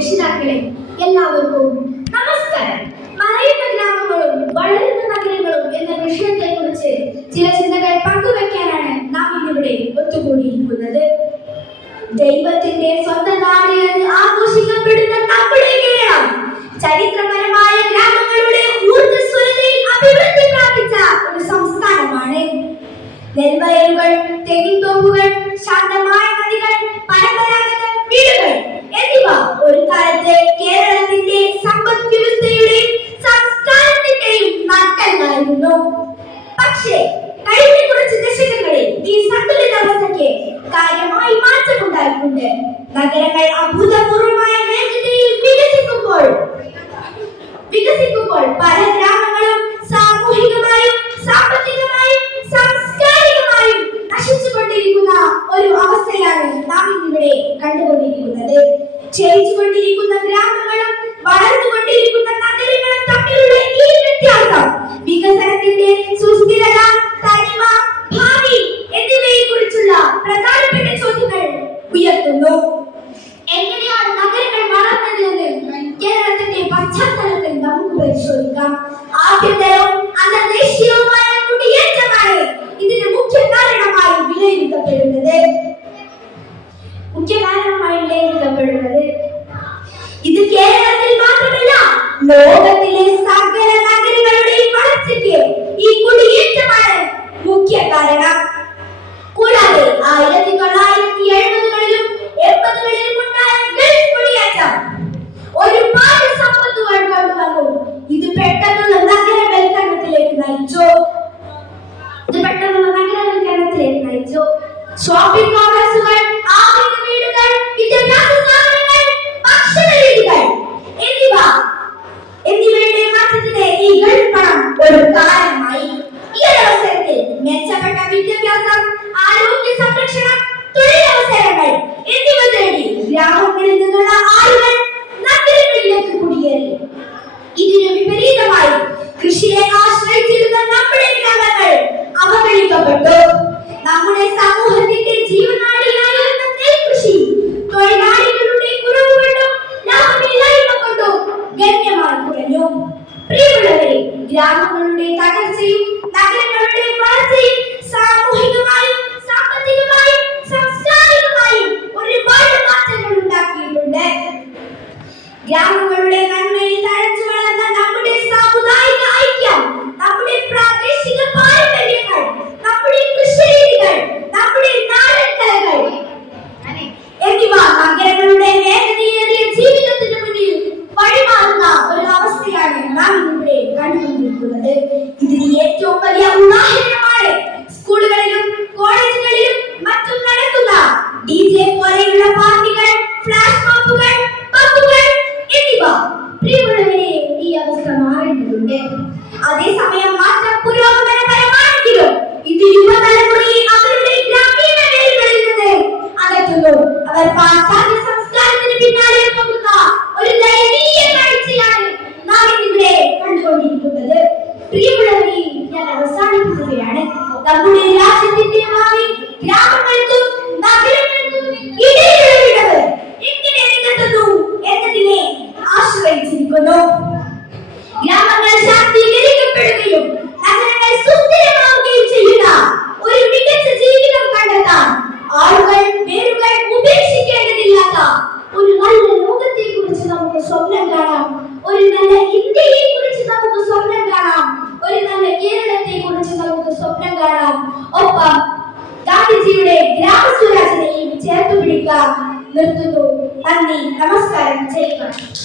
രക്ഷിതാക്കളെ, എല്ലാവർക്കും നമസ്കാരം. മറയുന്ന ഗ്രാമങ്ങളും വളരുന്ന നഗരങ്ങളും എന്ന വിഷയത്തെക്കുറിച്ച് ചില ചിന്തകൾ പങ്കുവെക്കാനാണ് നാം ഇന്നിവിടെ ഒത്തുകൂടിയിരിക്കുന്നത്. ദൈവത്തിന്റെ സ്വന്തം നാട് എന്ന് ആഘോഷിക്കപ്പെടുന്ന നമ്മുടെ കേരളം ചരിത്രപരമായ ഗ്രാമങ്ങളുടെ ഊർജ്ജസ്വലതയിൽ അഭിവൃദ്ധി പ്രാപിച്ച ഒരു സംസ്ഥാനമാണ്. നെൽവയലുകൾ, തെങ്ങിൻതോപ്പുകൾ, ശാന്തമായ നദികൾ, പരമ്പരാഗത വീടുകൾ എന്നിവ ഒരു കാലത്ത് കേരളത്തിന്റെ സമ്പദ് വ്യവസ്ഥയുടെയും സംസ്കാരത്തിന്റെയും നട്ടെല്ലായിരുന്നു. പക്ഷേ കഴിഞ്ഞ കുറച്ച് ദശകങ്ങളിൽ ഈ സന്തുലിതാവസ്ഥയ്ക്ക് കാര്യമായി മാറ്റമുണ്ടായിട്ടുണ്ട്. നഗരങ്ങൾ അഭൂതപൂർവമായ വേഗതയിൽ വികസിക്കുമ്പോൾ പല ഗ്രാമങ്ങളും സാമൂഹികമായും സാമ്പത്തികമായും സാംസ്കാരികമായും നശിച്ചുകൊണ്ടിരിക്കുന്ന ഒരു അവസ്ഥയാണ് നാം ഇന്നിവിടെ കണ്ടുകൊണ്ടിരിക്കുന്നത്. ക്ഷയിച്ചുകൊണ്ടിരിക്കുന്ന ഗ്രാമങ്ങളും വളർന്നുകൊണ്ടിരിക്കുന്ന നഗരങ്ങളും തമ്മിലുള്ള ഈ വ്യത്യാസം വികസനത്തിന്റെ സുസ്ഥിരത, തനിമ, ഭാവി എന്നിവയെ കുറിച്ചുള്ള പ്രധാനപ്പെട്ട ചോദ്യങ്ങൾ ഉയർത്തുന്നു. എങ്ങനെയാണ് നഗരങ്ങൾ വളർന്നത് എന്ന് കേരളത്തിന്റെ പശ്ചാത്തലത്തിൽ നമുക്ക് പരിശോധിക്കാം. ആഭ്യന്തരവും അന്തർദേശീയവുമായ കുടിയേറ്റമാണ് ഇതിന് മുഖ്യ കാരണമായി വിലയിരുത്തപ്പെടുന്നത്. ഇത് കേരളത്തിൽ മാത്രമല്ല, ലോകത്തിലെ സകല നഗരങ്ങളുടെയും വളർച്ചയ്ക്ക് ഈ കുടിയേറ്റമാണ് മുഖ്യ കാരണം. കൂടാതെ 1970-കളിലും 80-കളിലും ഉണ്ടായ ഗൾഫ് കുടിയേറ്റം ഒരുപാട് സമ്പത്തുകൾ കൊണ്ടുവന്നു. ഇത് പെട്ടെന്നുള്ള നഗരവൽക്കരണത്തിലേക്ക് നയിച്ചു. ഷോപ്പിംഗ് കോംപ്ലക്സുകൾ, ആധുനിക വീടുകൾ, വിദ്യാഭ്യാസ സ്ഥാപനങ്ങൾ, ഭക്ഷണരീതികൾ എന്നിവയുടെ മാറ്റത്തിന് ഈ ഗൾഫ് പണം ഒരു കാരണമായി. ഈ അവസരത്തിൽ മെച്ചപ്പെട്ട വിദ്യാഭ്യാസം, ആരോഗ്യ സംരക്ഷണം, തൊഴിലവസരങ്ങൾ എന്നിവ തേടി ഗ്രാമങ്ങളിൽ നിന്നുള്ള ആളുകൾ നഗരങ്ങളിലേക്ക് കുടിയേറി. ഇതിനു വിപരീതമായി കൃഷിയെ ആശ്രയിച്ചിരുന്ന നമ്മുടെ ഗ്രാമങ്ങൾ അവഗണിക്കപ്പെട്ടു. നമ്മുടെ സമൂഹത്തിന്റെ ജീവനാഡിയായിരുന്ന നെൽകൃഷി തൊഴിലാളികളുടെ കുറവ് കൊണ്ടും ലാഭമില്ലായ്മ കൊണ്ടും ഗണ്യമായി കുറഞ്ഞു. പ്രിയമുള്ളവരെ, ഗ്രാമങ്ങളുടെ തകർച്ചയും നഗരങ്ങളുടെ വളർച്ചയും സാമൂഹികമായും സാമ്പത്തികമായും സാംസ്കാരികമായും ഒരുപാട് മാറ്റങ്ങൾ ഉണ്ടാക്കിയിട്ടുണ്ട്. ഗ്രാമങ്ങളുടെ നന്മയിൽ തഴച്ചു വളർന്ന നമ്മുടെ സാമുദായിക ഐക്യം, നമ്മുടെ പ്രാദേശിക പാരമ്പര്യങ്ങൾ, നമ്മുടെ കൃഷിരീതികൾ, നമ്മുടെ നാടൻ കലകൾ എന്നിവ നഗരങ്ങളുടെ വേഗതയേറിയ ജീവിതത്തിന് മുന്നിൽ വഴിമാറുന്ന ഒരു അവസ്ഥയാണ് നാം ഇവിടെ കണ്ടുകൊണ്ടിരിക്കുന്നത്. ഇതിന് ഏറ്റവും വലിയ ഉദാഹരണമാണ് സ്കൂളുകളിലും കോളേജുകളിലും മറ്റും നടക്കുന്ന DJ പോലെയുള്ള പാർട്ടികൾ, ഫ്ലാഷ് മോബുകൾ, പബ്ബുകൾ എന്നിവ. പ്രിയമുള്ളവരെ, ഈ അവസ്ഥ മാറേണ്ടതുണ്ട്. അതേസമയം മാറ്റം പുരോഗമനപരമാണെങ്കിലും ഇത് യുവതലമുറയെ അവരുടെ ഗ്രാമീണ വേരുകളിൽ നിന്ന് അകറ്റുന്നു. അവർ പാശ്ചാത്യ സംസ്കാരത്തിന് പിന്നാലെ പോകുന്ന ഒരു ദയനീയ കാഴ്ചയാണ് നാം ഇവിടെ കണ്ടുകൊണ്ടിരിക്കുന്നത്. പ്രിയമുള്ളവരെ, ഞാൻ അവസാനിപ്പിക്കുകയാണ്. നമ്മുടെ രാജ്യത്തിന്റെ ഭാവി ഗ്രാമങ്ങൾക്കും നഗരങ്ങൾക്കും ഇടയിലുള്ള വിടവ് എങ്ങനെ നികത്തുന്നു എന്നതിനെ ആശ്രയിച്ചിരിക്കുന്നു. ഗ്രാമങ്ങൾ ശാക്തീകരിക്കപ്പെടുകയും നഗരങ്ങൾ സുസ്ഥിരമാവുകയും ചെയ്യുന്ന ഒരു മികച്ച ജീവിതം കണ്ടെത്താൻ ആളുകൾ വേരുകൾ ഉപേക്ഷിക്കേണ്ടതില്ലാത്ത ഒരു നല്ല ലോകത്തെ കുറിച്ച് നമുക്ക് സ്വപ്നം കാണാം. ഒരു നല്ല ഇന്ത്യയെ കുറിച്ച് നമുക്ക് സ്വപ്നം കാണാം. ഒരു നല്ല കേരളത്തെ കുറിച്ച് നമുക്ക് സ്വപ്നം കാണാം. ഒപ്പം ഗാന്ധിജിയുടെ ഗ്രാമസ്വരാജിനെയും ചേർത്ത് പിടിക്കാം. നിർത്തുന്നു. നന്ദി, നമസ്കാരം, ജയ് ഹിന്ദ്.